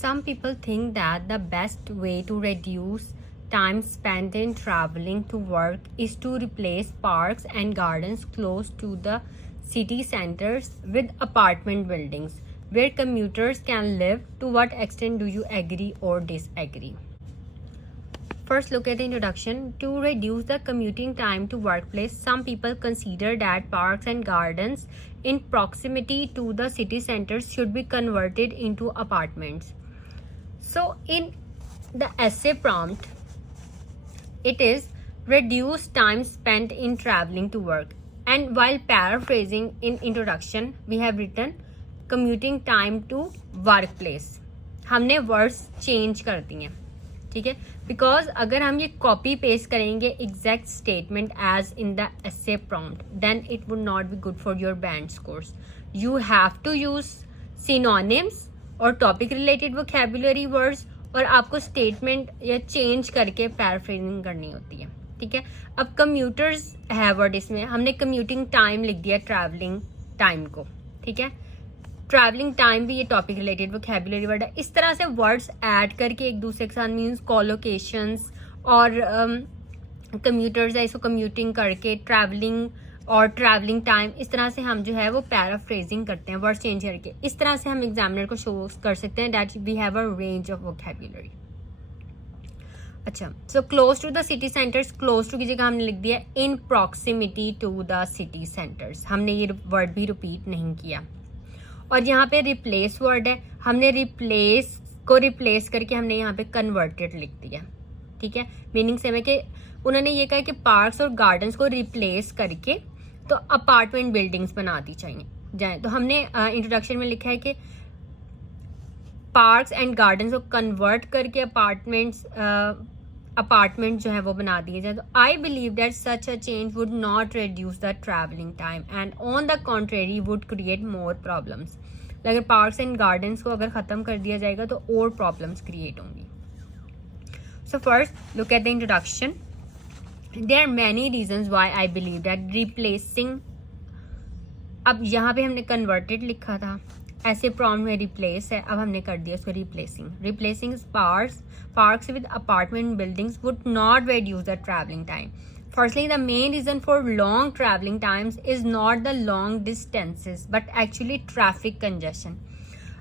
Some people think that the best way to reduce time spent in traveling to work is to replace parks and gardens close to the city centers with apartment buildings where commuters can live. To what extent do you agree or disagree? First, look at the introduction. To reduce the commuting time to workplace, some people consider that parks and gardens in proximity to the city centers should be converted into apartments. So, in the essay prompt, it is reduce time spent in traveling to work. And while paraphrasing in introduction, we have written commuting time to workplace. हमने words change कर दिए हैं, ठीक है, because अगर हम ये copy paste करेंगे exact statement as in the essay prompt then it would not be good for your band scores. You have to use synonyms और टॉपिक रिलेटेड वोकैबुलरी वर्ड्स और आपको स्टेटमेंट या चेंज करके paraphrasing करनी होती है, ठीक है. अब कम्यूटर्स है वर्ड, इसमें हमने कम्यूटिंग टाइम लिख दिया ट्रैवलिंग टाइम को, ठीक है. ट्रैवलिंग टाइम भी ये टॉपिक रिलेटेड वोकैबुलरी वर्ड है. इस तरह से वर्ड्स ऐड करके एक दूसरे के साथ मीन्स कोलोकेशंस और कम्यूटर्स है इसको कम्यूटिंग करके ट्रैवलिंग और ट्रैवलिंग टाइम, इस तरह से हम जो है वो पैराफ्रेजिंग करते हैं वर्ड चेंज करके. इस तरह से हम एग्जामिनर को शो कर सकते हैं that we have a range of vocabulary. अच्छा, so close to the city centres, close to की जगह हमने लिख दिया in proximity to the city centres. हमने ये वर्ड भी रिपीट नहीं किया. और यहाँ पे रिप्लेस वर्ड है, हमने रिप्लेस को रिप्लेस करके हमने यहाँ पे कन्वर्टेड लिख दिया, ठीक है. मीनिंग सेम है कि उन्होंने ये कहा कि पार्क्स और गार्डन्स को रिप्लेस करके तो अपार्टमेंट बिल्डिंग्स बना दी चाहिए जाए. तो हमने इंट्रोडक्शन में लिखा है कि पार्क्स एंड गार्डन्स को कन्वर्ट करके अपार्टमेंट जो है वो बना दिए जाए. तो आई believe that such a change would not reduce the travelling time and on the contrary would create more problems. अगर पार्क्स एंड गार्डन्स को अगर ख़त्म कर दिया जाएगा तो और प्रॉब्लम्स क्रिएट होंगी. So first look at the introduction. There are many reasons why I believe that replacing, अब यहाँ पे हमने कन्वर्टेड लिखा था, ऐसे प्रॉम्प्ट में रिप्लेस है, अब हमने कर दिया उसको replacing. Replacing parks with apartment buildings would not reduce the traveling time. Firstly, the main reason for long traveling times is not the long distances but actually traffic congestion.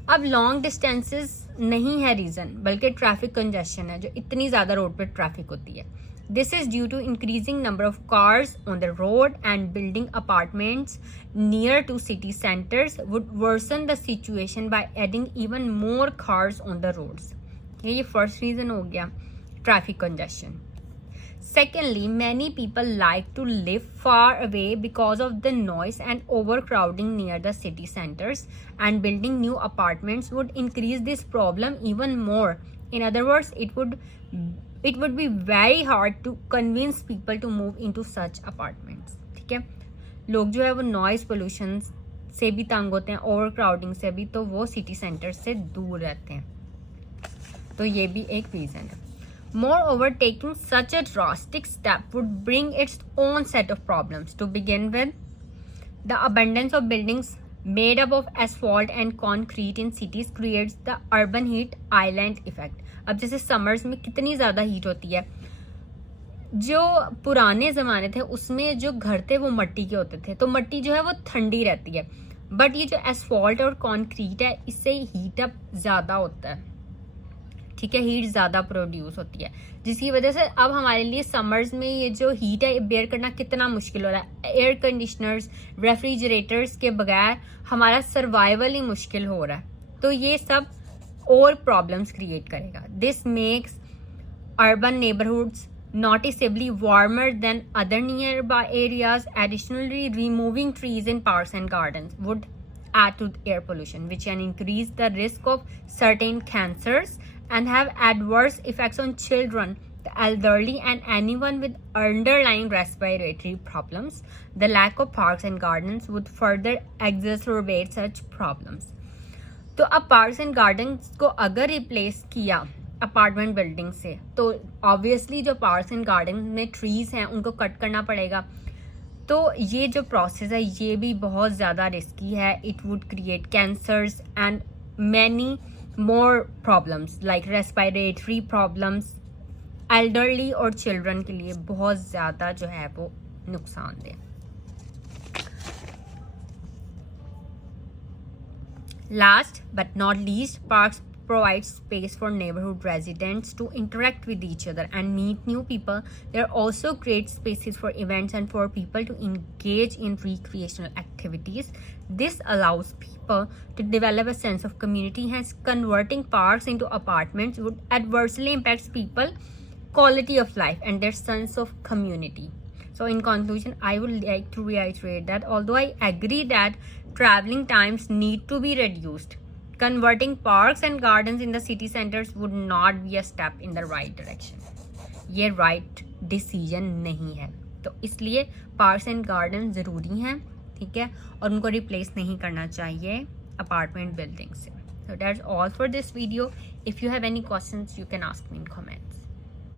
अब long distances नहीं है reason, बल्कि traffic congestion है, जो इतनी ज़्यादा road पर traffic होती है. This is due to increasing number of cars on the road, and building apartments near to city centers would worsen the situation by adding even more cars on the roads. ये first reason हो गया traffic congestion. Secondly, many people like to live far away because of the noise and overcrowding near the city centers, and building new apartments would increase this problem even more. In other words, it would be very hard to convince people to move into such apartments. ठीक है, लोग जो है वो noise pollution से भी तंग होते हैं, ओवर क्राउडिंग से भी, तो वो सिटी सेंटर से दूर रहते हैं. तो ये भी एक रीजन है. Moreover, taking such a drastic step would bring its own set of problems. To begin with, the abundance of buildings made up of asphalt and concrete in cities creates the urban heat island effect. अब जैसे summers में कितनी ज़्यादा heat होती है, जो पुराने ज़माने थे उसमें जो घर थे वो मिट्टी के होते थे, तो मिट्टी जो है वो ठंडी रहती है. बट ये जो एसफॉल्ट और कॉन्क्रीट है इससे हीट अप ज़्यादा होता है, ठीक है, हीट ज़्यादा प्रोड्यूस होती है, जिसकी वजह से अब हमारे लिए समर्स में ये जो हीट है बेयर करना कितना मुश्किल हो रहा है. एयर कंडीशनर्स, रेफ्रिजरेटर्स के बगैर हमारा सर्वाइवल ही मुश्किल हो रहा है. तो ये सब और प्रॉब्लम्स क्रिएट करेगा. This makes urban neighbourhoods noticeably warmer than other nearby areas. Additionally, removing trees in parks and gardens would add to air pollution, which can increase the risk of certain cancers and have adverse effects on children, the elderly, and anyone with underlying respiratory problems. The lack of parks and gardens would further exacerbate such problems. तो अब parks and gardens को अगर replace किया apartment building से, तो obviously जो parks and garden में trees हैं उनको कट करना पड़ेगा. तो ये जो प्रोसेस है ये भी बहुत ज़्यादा रिस्की है. It would create cancers and many more problems like respiratory problems. Elderly और चिल्ड्रन के लिए बहुत ज़्यादा जो है वो नुकसानदेह. Last but not least, parks provide space for neighborhood residents to interact with each other and meet new people. They are also great spaces for events and for people to engage in recreational activities. This allows people to develop a sense of community. Hence, converting parks into apartments would adversely impact people's quality of life and their sense of community. So in conclusion, I would like to reiterate that although I agree that traveling times need to be reduced, converting parks and gardens in the city centers would not be a step in the right direction. ये right decision नहीं है. तो इसलिए parks and gardens ज़रूरी हैं, ठीक है, और उनको replace नहीं करना चाहिए apartment buildings से. So that's all for this video. If you have any questions, you can ask me in comments.